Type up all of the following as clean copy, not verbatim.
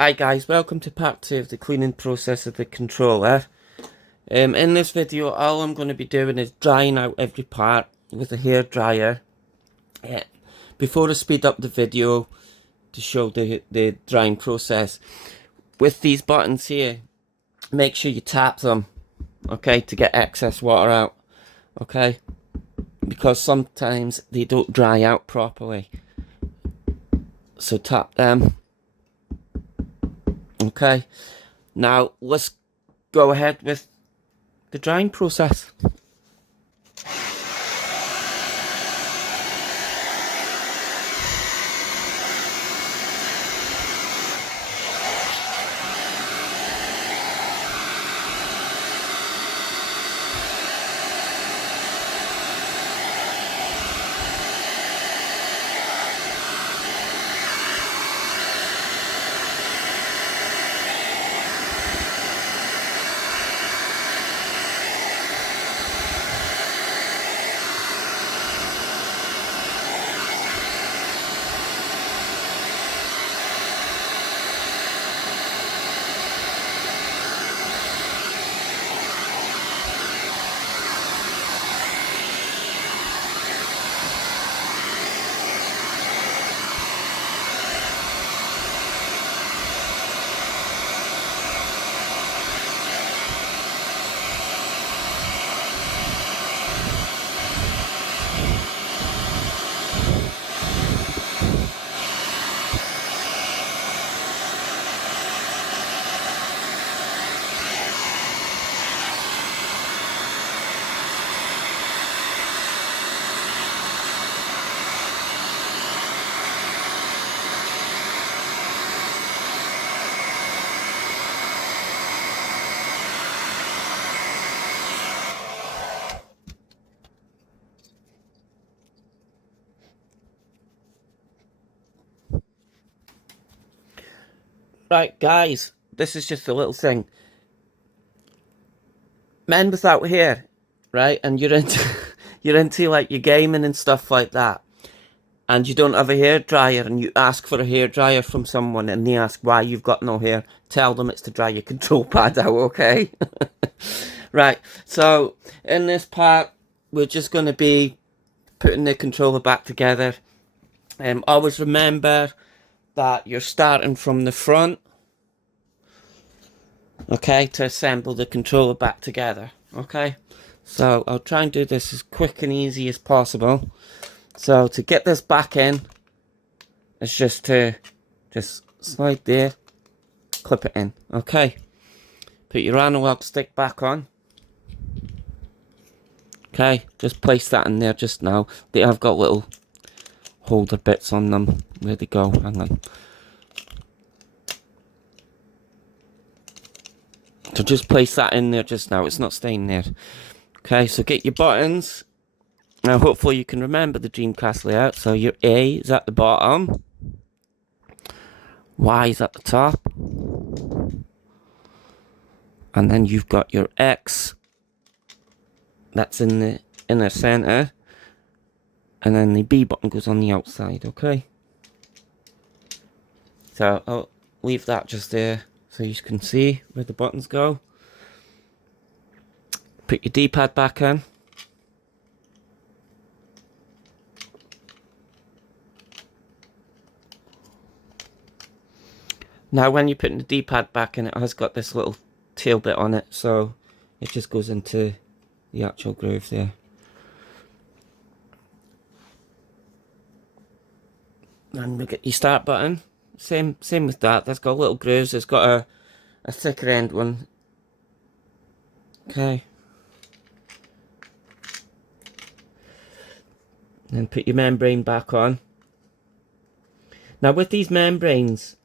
Hi guys, welcome to part 2 of the cleaning process of the controller. In this video, all I'm going to be doing is drying out every part with a hair dryer. Before I speed up the video to show the drying process, with these buttons here, make sure you tap them, okay, to get excess water out, okay, because sometimes they don't dry out properly. So tap them. Okay, now let's go ahead with the drying process. Right, guys, this is just a little thing. Men without hair, right, and you're into you're into like your gaming and stuff like that, and you don't have a hair dryer, and you ask for a hair dryer from someone, and they ask why you've got no hair. Tell them it's to dry your control pad out, okay? Right. So in this part, we're just going to be putting the controller back together. Always remember that you're starting from the front, okay, to assemble the controller back together, okay? So I'll try and do this as quick and easy as possible. So to get this back in, it's just to slide there, clip it in, okay? Put your analog stick back on. Okay, just place that in there just now. They have got little holder bits on them. Where they go? Hang on. So just place that in there just now. It's not staying there. Okay, so get your buttons. Now hopefully you can remember the Dreamcast layout. So your A is at the bottom. Y is at the top. And then you've got your X. That's in the inner center. And then the B button goes on the outside, okay? So I'll leave that just there so you can see where the buttons go. Put your D-pad back in. Now when you're putting the D-pad back in, it has got this little tail bit on it, so it just goes into the actual groove there. And we get your start button. Same with that. That's got little grooves. It's got a thicker end one. Okay. Then put your membrane back on. Now with these membranes,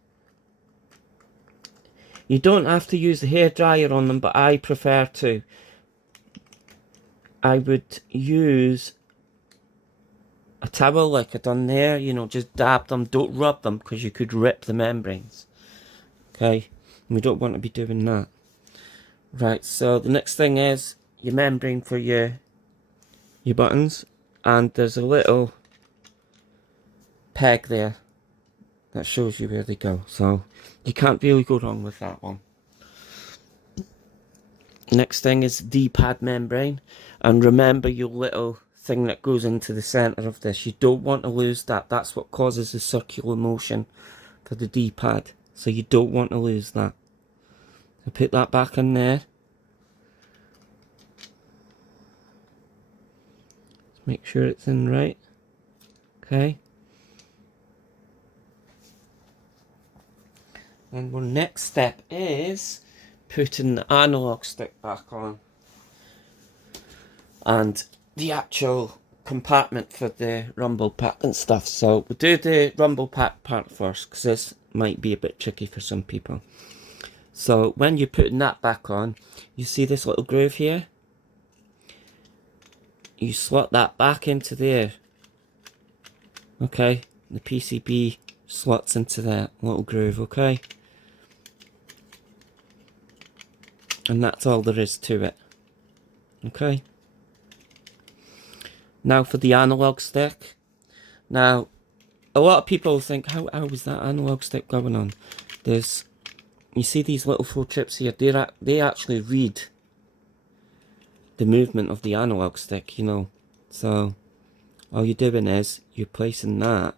you don't have to use the hair dryer on them, but I prefer to. I would use a towel like I done there, you know, just dab them, don't rub them because you could rip the membranes. Okay, and we don't want to be doing that. Right, so the next thing is your membrane for your buttons, and there's a little peg there that shows you where they go. So you can't really go wrong with that one. Next thing is D-pad membrane, and remember your little thing that goes into the center of this. You don't want to lose that. That's what causes the circular motion for the D-pad, so you don't want to lose that. So put that back in there. Make sure it's in right. Okay. And the next step is putting the analog stick back on, and the actual compartment for the rumble pack and stuff. So we'll do the rumble pack part first, because this might be a bit tricky for some people. So when you're putting that back on, you see this little groove here? You slot that back into there. Okay, the PCB slots into that little groove, okay? And that's all there is to it. Okay. Now for the analog stick. Now, a lot of people think, how is that analog stick going on? There's, you see these little 4 chips here, they actually read the movement of the analog stick, you know. So, all you're doing is, you're placing that.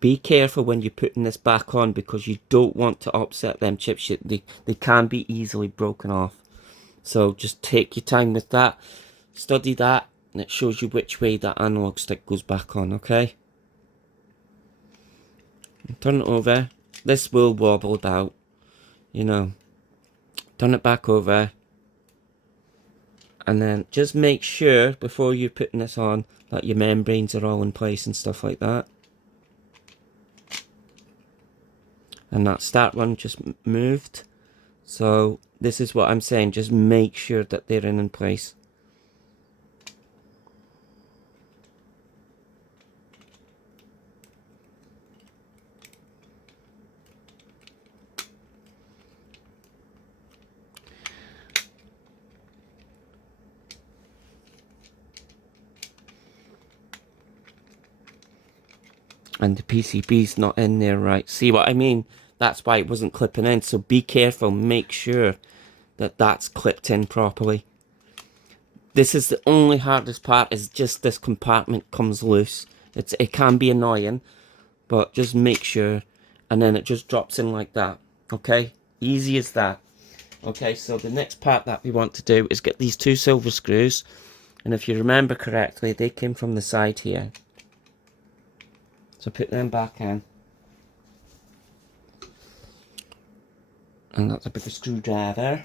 Be careful when you're putting this back on, because you don't want to upset them chips. They can be easily broken off. So just take your time with that. Study that, and it shows you which way that analog stick goes back on, okay? Turn it over. This will wobble about, you know. Turn it back over. And then just make sure, before you're putting this on, that your membranes are all in place and stuff like that. And that start one just moved. So this is what I'm saying, just make sure that they're in place. And the PCB's not in there right. See what I mean? That's why it wasn't clipping in. So be careful. Make sure that that's clipped in properly. This is the only hardest part, is just this compartment comes loose. It can be annoying, but just make sure. And then it just drops in like that. Okay? Easy as that. Okay, so the next part that we want to do is get these 2 silver screws. And if you remember correctly, they came from the side here. So put them back in. And that's a bit of a screwdriver.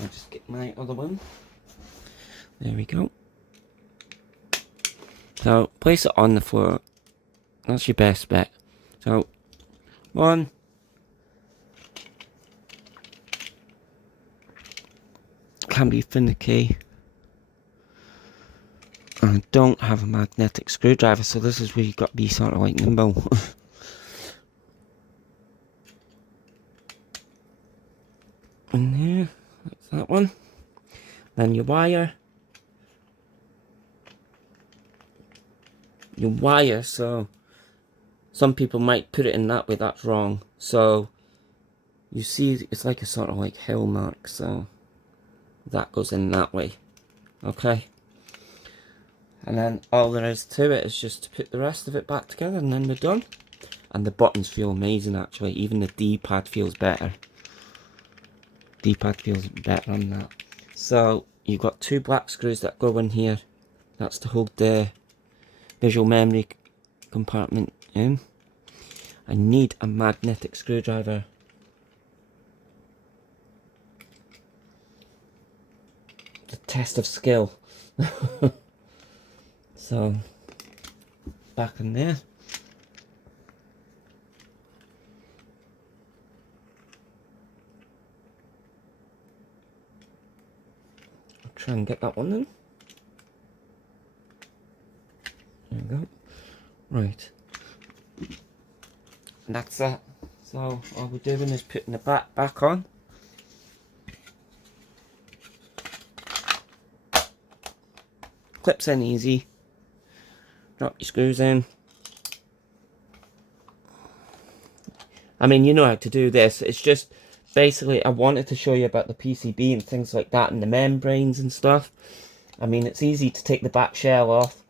I'll just get my other one. There we go. So place it on the floor. That's your best bet. So 1. Can be finicky. I don't have a magnetic screwdriver, so this is where you've got to be sort of like nimble. In there, that's that one. Then your wire. Your wire, so some people might put it in that way, that's wrong. So you see it's like a sort of like hill mark, so that goes in that way. Okay. And then all there is to it is just to put the rest of it back together, and then we're done. And the buttons feel amazing actually, even the D-pad feels better. D-pad feels better on that. So you've got 2 black screws that go in here. That's to hold the visual memory compartment in. I need a magnetic screwdriver. The test of skill. So, back in there. I'll try and get that one in. There we go. Right. And that's that. So, all we're doing is putting the back on. Clips in easy. Drop your screws in. I mean, you know how to do this. It's just basically I wanted to show you about the PCB and things like that and the membranes and stuff. I mean, it's easy to take the back shell off,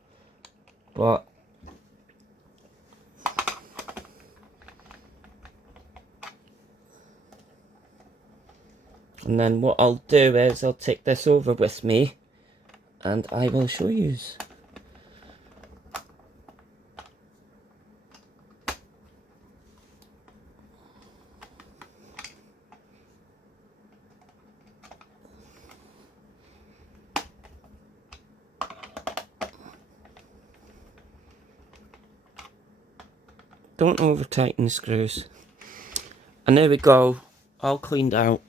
but and then what I'll do is I'll take this over with me and I will show you. Don't over tighten the screws. And there we go, all cleaned out.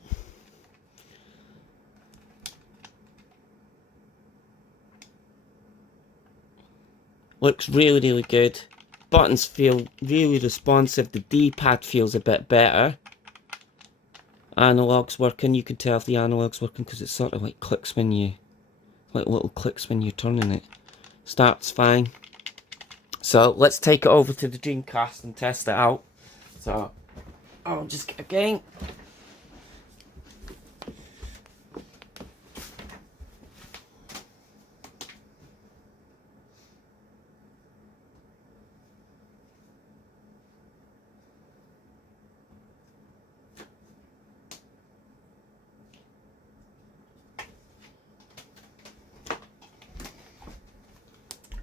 Looks really good. Buttons feel really responsive. The D-pad feels a bit better. Analog's working. You can tell if the analog's working because it sort of like clicks when you, like little clicks when you're turning it. Starts fine. So let's take it over to the Dreamcast and test it out. So I'll just get a game.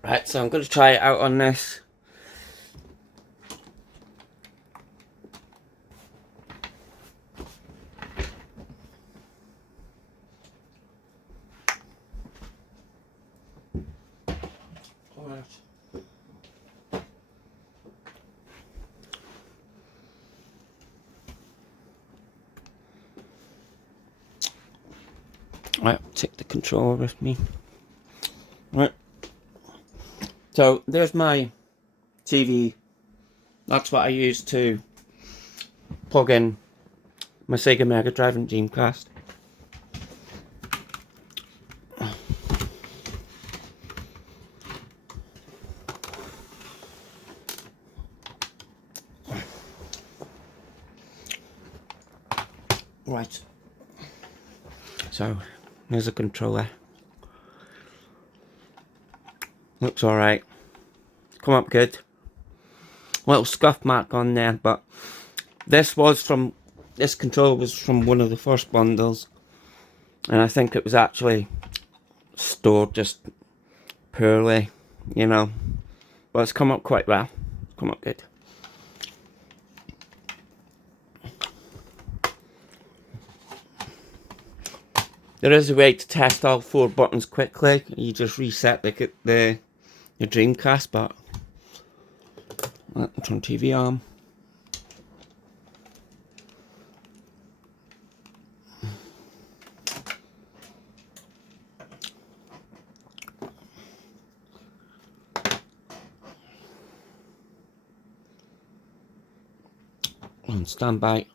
Right, so I'm going to try it out on this. Right, take the controller with me. Right. So there's my TV. That's what I use to plug in my Sega Mega Drive and Dreamcast. Right. So there's a controller. Looks alright. Come up good. Little scuff mark on there, but this controller was from one of the first bundles, and I think it was actually stored just poorly, you know, but it's come up quite well. Come up good. There is a way to test all 4 buttons quickly. You just reset your Dreamcast, but turn TV on. On standby.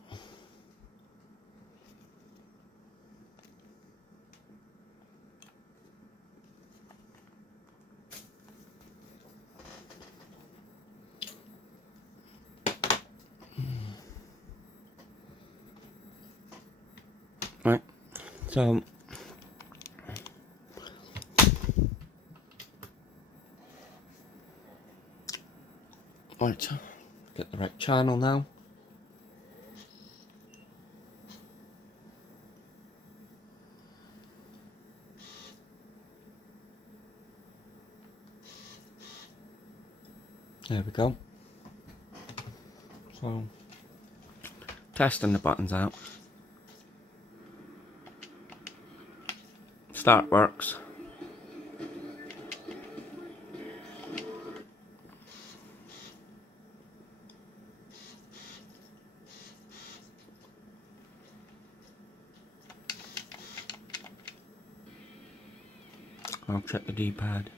Right, so right, get the right channel now. There we go. So testing the buttons out. Start works. I'll check the D-pad.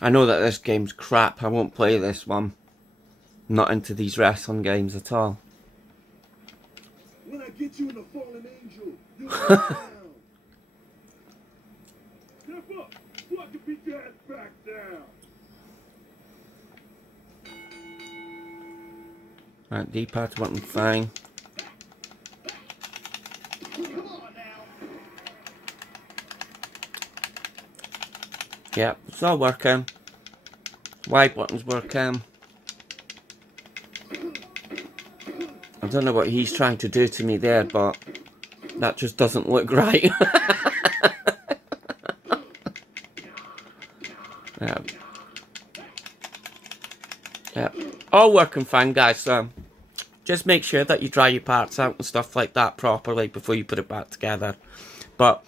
I know that this game's crap. I won't play this one. I'm not into these wrestling games at all. When I get you in the fallen angel, you'll go down. Step up, so I can beat your ass back down. Right, D-pad's working fine. Come on now. Yep, it's all working. Y button's working. I don't know what he's trying to do to me there, but that just doesn't look right. Yep. Yep. All working fine, guys, so just make sure that you dry your parts out and stuff like that properly before you put it back together. But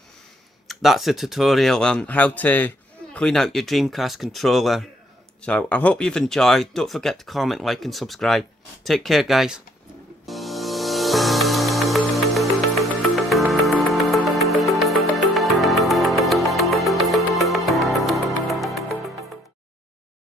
that's a tutorial on how to clean out your Dreamcast controller. So I hope you've enjoyed. Don't forget to comment, like and subscribe. Take care, guys.